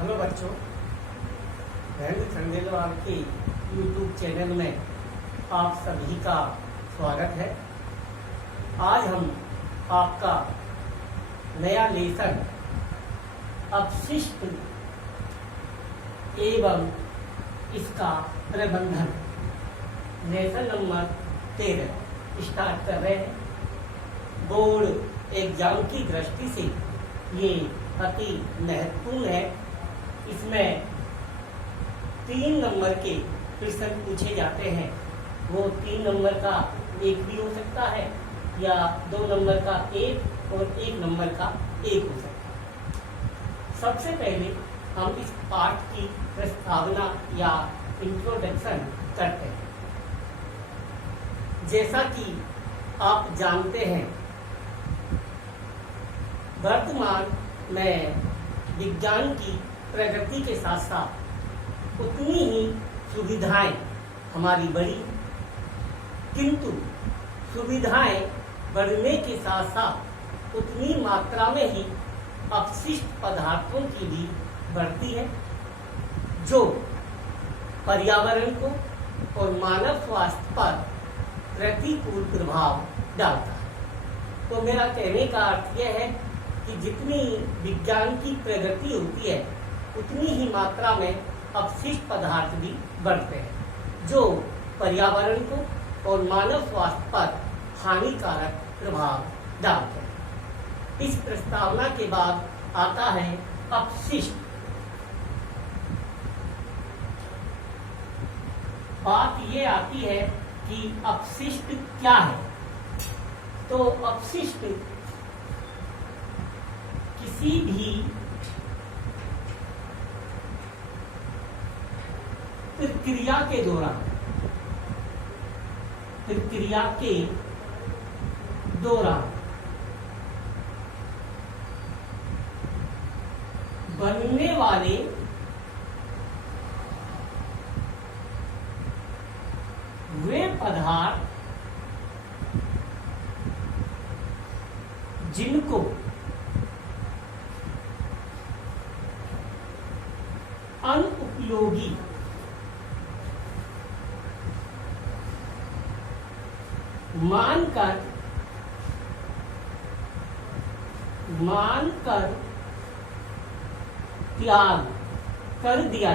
Hello बच्चों, धैर्य खंडेलवाल के यूट्यूब चैनल में आप सभी का स्वागत है। आज हम आपका नया लेसन अपशिष्ट एवं इसका प्रबंधन लेसन नंबर 13 स्टार्ट कर रहे हैं। बोर्ड एग्जाम की दृष्टि से ये अति महत्वपूर्ण है। इसमें 3 नंबर के प्रश्न पूछे जाते हैं। वो 3 नंबर का एक भी हो सकता है या 2 नंबर का एक और 1 नंबर का एक हो सकता है। सबसे पहले हम इस पाठ की प्रस्तावना या इंट्रोडक्शन करते हैं। जैसा कि आप जानते हैं, वर्तमान में विज्ञान की प्रगति के साथ साथ उतनी ही सुविधाएं हमारी बढ़ी, किंतु सुविधाएं बढ़ने के साथ साथ उतनी मात्रा में ही अपशिष्ट पदार्थों की भी बढ़ती है, जो पर्यावरण को और मानव स्वास्थ्य पर प्रतिकूल प्रभाव डालता है। तो मेरा कहने का अर्थ यह है कि जितनी विज्ञान की प्रगति होती है उतनी ही मात्रा में अपशिष्ट पदार्थ भी बढ़ते हैं, जो पर्यावरण को और मानव स्वास्थ्य पर हानिकारक प्रभाव डालते हैं। इस प्रस्तावना के बाद आता है अपशिष्ट। बात ये आती है कि अपशिष्ट क्या है। तो अपशिष्ट किसी भी प्रक्रिया के दौरान बनने वाले वे पदार्थ जिनको अनुपयोगी मानकर त्याग कर दिया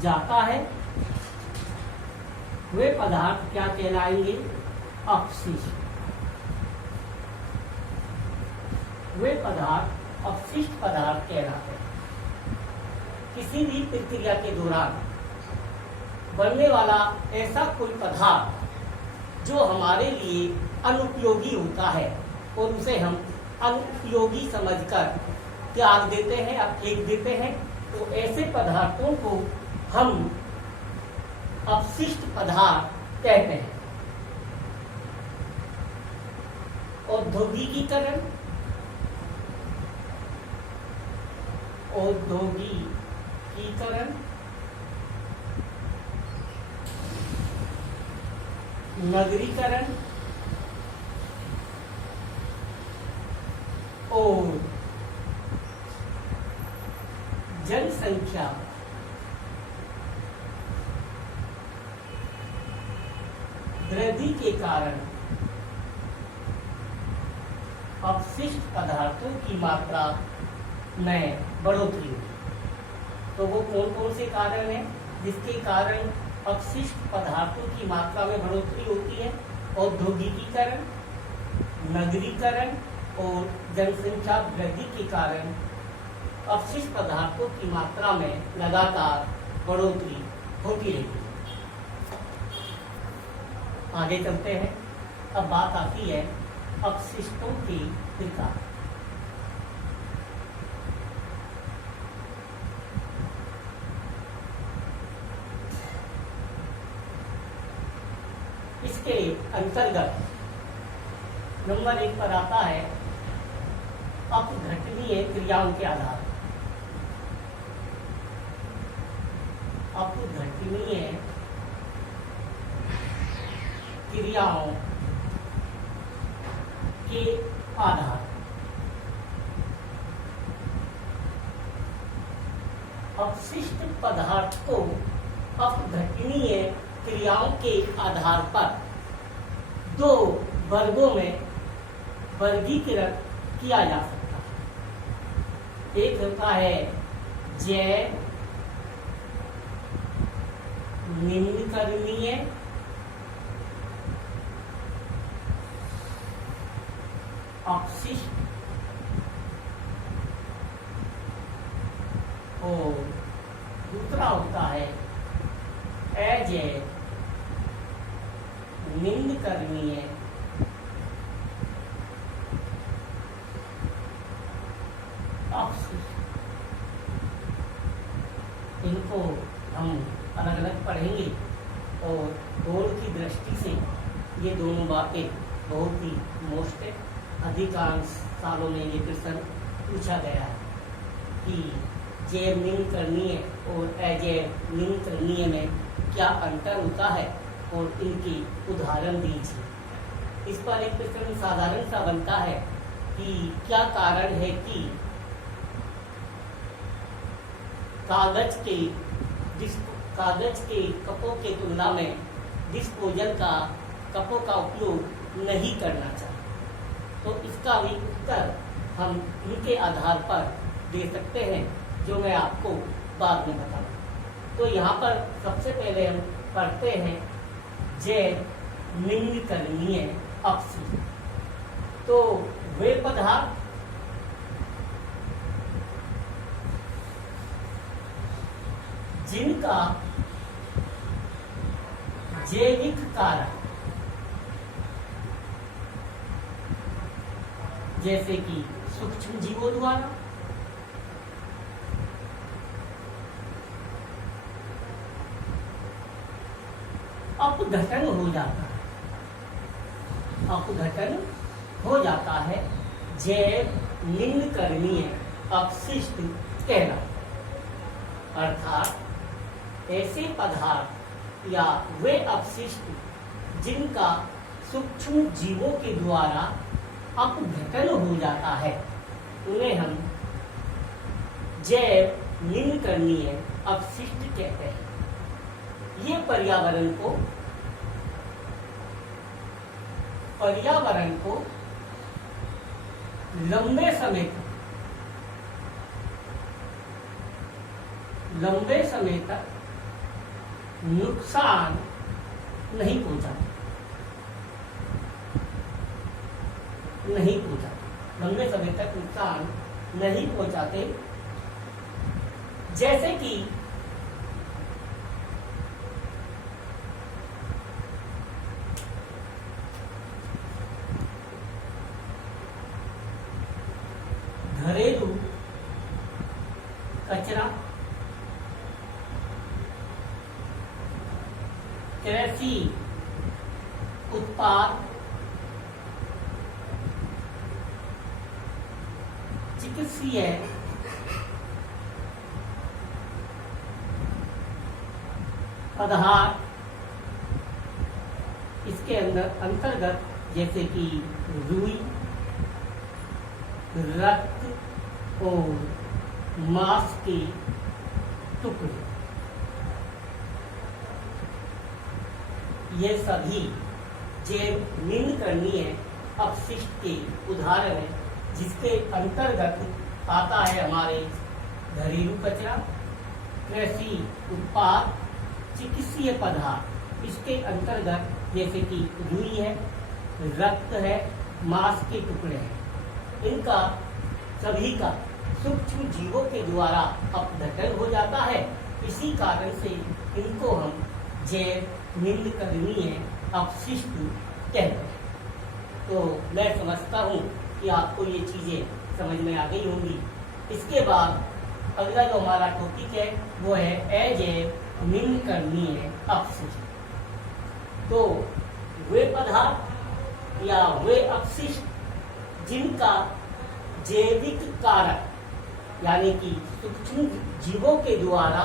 जाता है, वे पदार्थ क्या कहलाएंगे? अपशिष्ट। वे पदार्थ अपशिष्ट पदार्थ कहलाते हैं। किसी भी प्रक्रिया के दौरान बनने वाला ऐसा कोई पदार्थ जो हमारे लिए अनुपयोगी होता है और उसे हम अनुपयोगी समझकर त्याग देते हैं या फेंक देते हैं, तो ऐसे पदार्थों को हम अपशिष्ट पदार्थ कहते हैं। औद्योगिकीकरण नगरीकरण और जनसंख्या वृद्धि के कारण अपशिष्ट पदार्थों की मात्रा में बढ़ोतरी हुई। तो वो कौन कौन से कारण हैं जिसके कारण अपशिष्ट पदार्थों की मात्रा में बढ़ोतरी होती है? औद्योगिकीकरण, नगरीकरण और जनसंख्या वृद्धि के कारण अपशिष्ट पदार्थों की मात्रा में लगातार बढ़ोतरी होती रहती है। आगे चलते हैं। अब बात आती है अपशिष्टों के प्रकार। इसके अंतर्गत नंबर 1 पर आता है अपघटनीय क्रियाओं के आधार। अपघटनीय क्रियाओं के आधार अपशिष्ट पदार्थ को अपघटनीय क्रियाओं के आधार पर दो वर्गों में वर्गीकृत किया जा सकता है। एक होता है जैव निम्नकरणीय अपशिष्ट और दूसरा होता है अजैव निम्नकरणीय अपशिष्ट। इनको हम अलग अलग पढ़ेंगे और बोर्ड की दृष्टि से ये दोनों बातें बहुत ही मोस्ट है। अधिकांश सालों में ये प्रश्न पूछा गया है कि जैव निम्नकरणीय और अजैव निम्नकरणीय में क्या अंतर होता है और इनकी उदाहरण दीजिए। इस पर एक प्रश्न साधारण सा बनता है कि क्या कारण है कि कागज के कपों के तुलना में डिस्पोजल का कपों का उपयोग नहीं करना चाहिए। तो इसका भी उत्तर हम इनके आधार पर दे सकते हैं, जो मैं आपको बाद में बताऊंगा। तो यहाँ पर सबसे पहले हम पढ़ते हैं जैव निम्नकरणीय अपशिष्ट। तो वे पदार्थ जिनका जैविक कारक जैसे कि सूक्ष्म जीवों द्वारा अपघटन हो जाता है जैव निम्नकरणीय अपशिष्ट कहलाता है। अर्थात ऐसे पदार्थ या वे अपशिष्ट जिनका सूक्ष्म जीवों के द्वारा अपघटन हो जाता है, उन्हें हम जैव निम्नकरणीय अपशिष्ट कहते हैं। ये पर्यावरण को लंबे समय तक नुकसान नहीं पहुंचाते। लंबे समय तक नुकसान नहीं पहुंचाते। जैसे कि घरेलू कचरा, कृषि उत्पाद, चिकित्सीय पदार्थ, इसके अंतर्गत जैसे कि रुई, रक्त और मांस के टुकड़े, ये सभी जैव निम्नकरणीय अपशिष्ट के उदाहरण हैं, जिसके अंतर्गत आता है हमारे घरेलू कचरा, कृषि उत्पाद, चिकित्सीय पदार्थ। इसके अंतर्गत जैसे कि रुई है, रक्त है, मांस के टुकड़े हैं। इनका सभी का सूक्ष्म जीवों के द्वारा अपघटन हो जाता है। इसी कारण से इनको हम जैव निम्नकरणीय अपशिष्ट कहते हैं। तो मैं समझता हूँ कि आपको ये चीजें समझ में आ गई होंगी। इसके बाद अगला जो हमारा टॉपिक है वो है अजैव निम्नकरणीय अपशिष्ट। तो वे पदार्थ या वे अपशिष्ट जिनका जैविक कारक यानी कि सूक्ष्म जीवों के द्वारा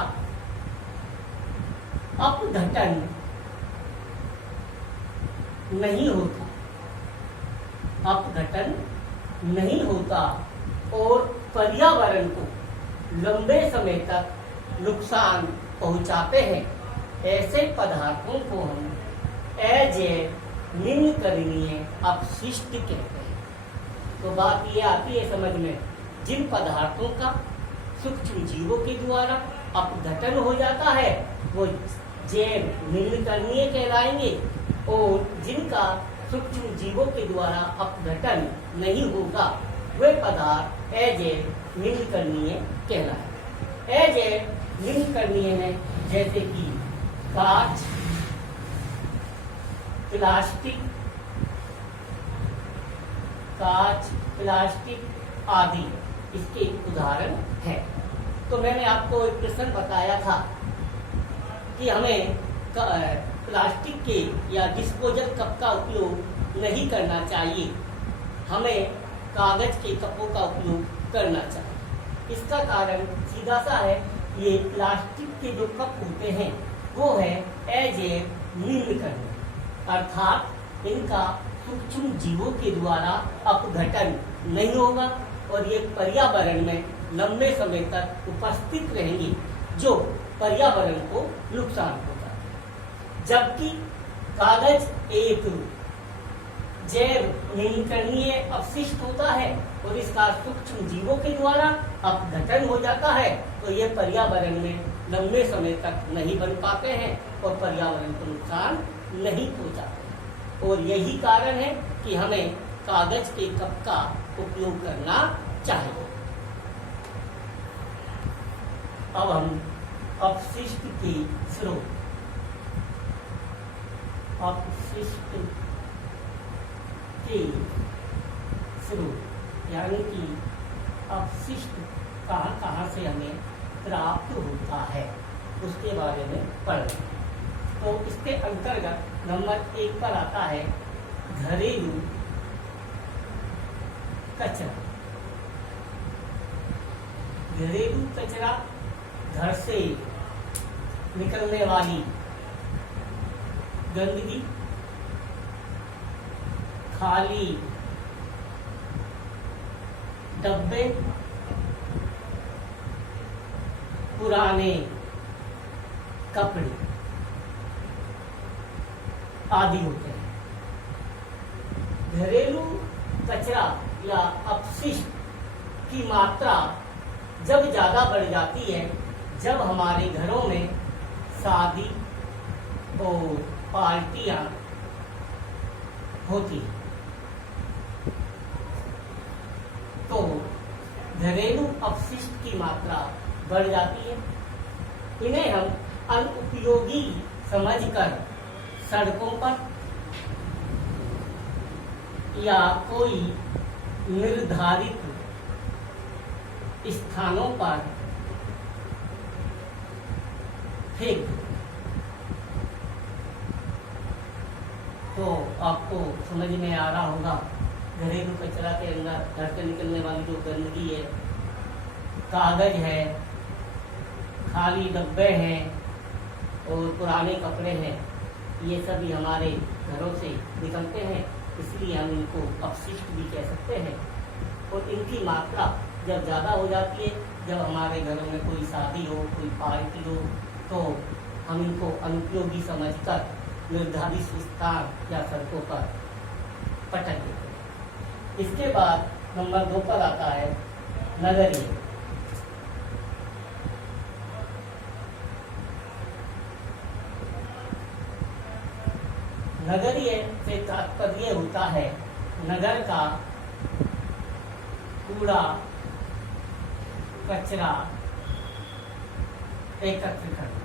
अपघटन नहीं होता, अपघटन नहीं होता और पर्यावरण को लंबे समय तक नुकसान पहुंचाते हैं, ऐसे पदार्थों को हम अजैव निम्न करणीय अपशिष्ट कहते हैं। तो बात ये आती है समझ में, जिन पदार्थों का सूक्ष्म जीवों के द्वारा अपघटन हो जाता है वो जैव निम्न करणीय कहलाएंगे, और जिनका सूक्ष्म जीवों के द्वारा अपघटन नहीं होगा वे पदार्थ अजैव निम्न करणीय कहलाएंगे। अजैव निम्न करणीय है जैसे कि कांच, प्लास्टिक आदि इसके उदाहरण हैं। तो मैंने आपको एक प्रश्न बताया था कि हमें प्लास्टिक के या डिस्पोजल कप का उपयोग नहीं करना चाहिए, हमें कागज के कपों का उपयोग करना चाहिए। इसका कारण सीधा सा है, ये प्लास्टिक के जो कप होते हैं वो है अजैव निम्न करणीय, अर्थात इनका सूक्ष्म जीवों के द्वारा अपघटन नहीं होगा और ये पर्यावरण में लंबे समय तक उपस्थित रहेंगी, जो पर्यावरण को नुकसान होगा। जबकि कागज एक जैव निम्न करणीय अपशिष्ट होता है और इसका सूक्ष्म जीवों के द्वारा अपघटन हो जाता है, तो ये पर्यावरण में लंबे समय तक नहीं बन पाते हैं और पर्यावरण को नुकसान नहीं पहुंचाते। और यही कारण है कि हमें कागज के कप का उपयोग करना चाहिए। अब हम अपशिष्ट के स्रोत, अपशिष्ट के स्रोत यानी कि अपशिष्ट कहाँ कहाँ से हमें प्राप्त होता है उसके बारे में पढ़ें। तो इसके अंतर्गत नंबर 1 पर आता है घरेलू कचरा। घरेलू कचरा घर से निकलने वाली गंदगी, खाली डब्बे, पुराने कपड़े आदि होते हैं। घरेलू कचरा या अपशिष्ट की मात्रा जब ज्यादा बढ़ जाती है, जब हमारे घरों में शादी और पार्टियां होती हैं, तो घरेलू अपशिष्ट की मात्रा बढ़ जाती है। इन्हें हम अनुपयोगी समझकर सड़कों पर या कोई निर्धारित स्थानों पर फेंक। तो आपको समझ में आ रहा होगा, घरेलू कचरा के अंदर घर से निकलने वाली जो गंदगी है, कागज है, खाली डब्बे हैं और पुराने कपड़े हैं, ये सभी हमारे घरों से निकलते हैं, इसलिए हम इनको अपशिष्ट भी कह सकते हैं। और इनकी मात्रा जब ज़्यादा हो जाती है, जब हमारे घरों में कोई शादी हो, कोई पार्टी हो, तो हम इनको अनुपयोगी समझकर निर्धारित स्थान या सड़कों पर पटक देते हैं। इसके बाद नंबर 2 पर आता है नगरीय। नगरीय से तात्पर्य होता है नगर का कूड़ा कचरा एकत्र करना।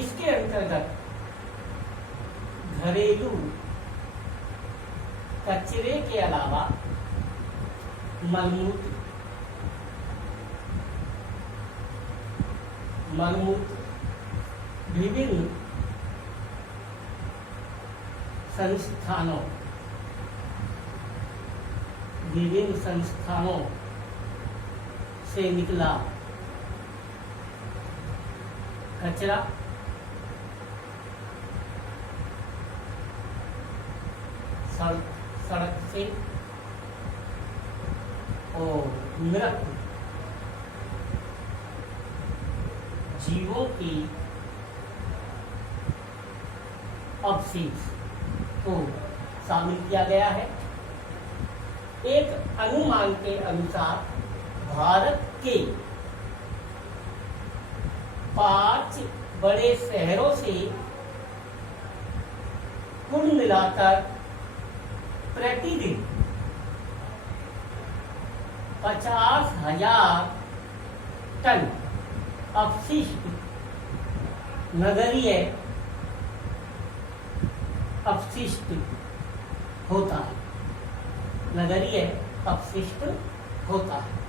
इसके अंतर्गत घरेलू कचरे के अलावा मलमूत्र विभिन्न संस्थानों से निकला कचरा सड़क से और मृत जीवों की अवशेष को शामिल किया गया है। एक अनुमान के अनुसार भारत के 5 बड़े शहरों से कुल मिलाकर प्रतिदिन 50,000 टन अपशिष्ट नगरीय अपशिष्ट होता है। नगरीय अपशिष्ट होता है।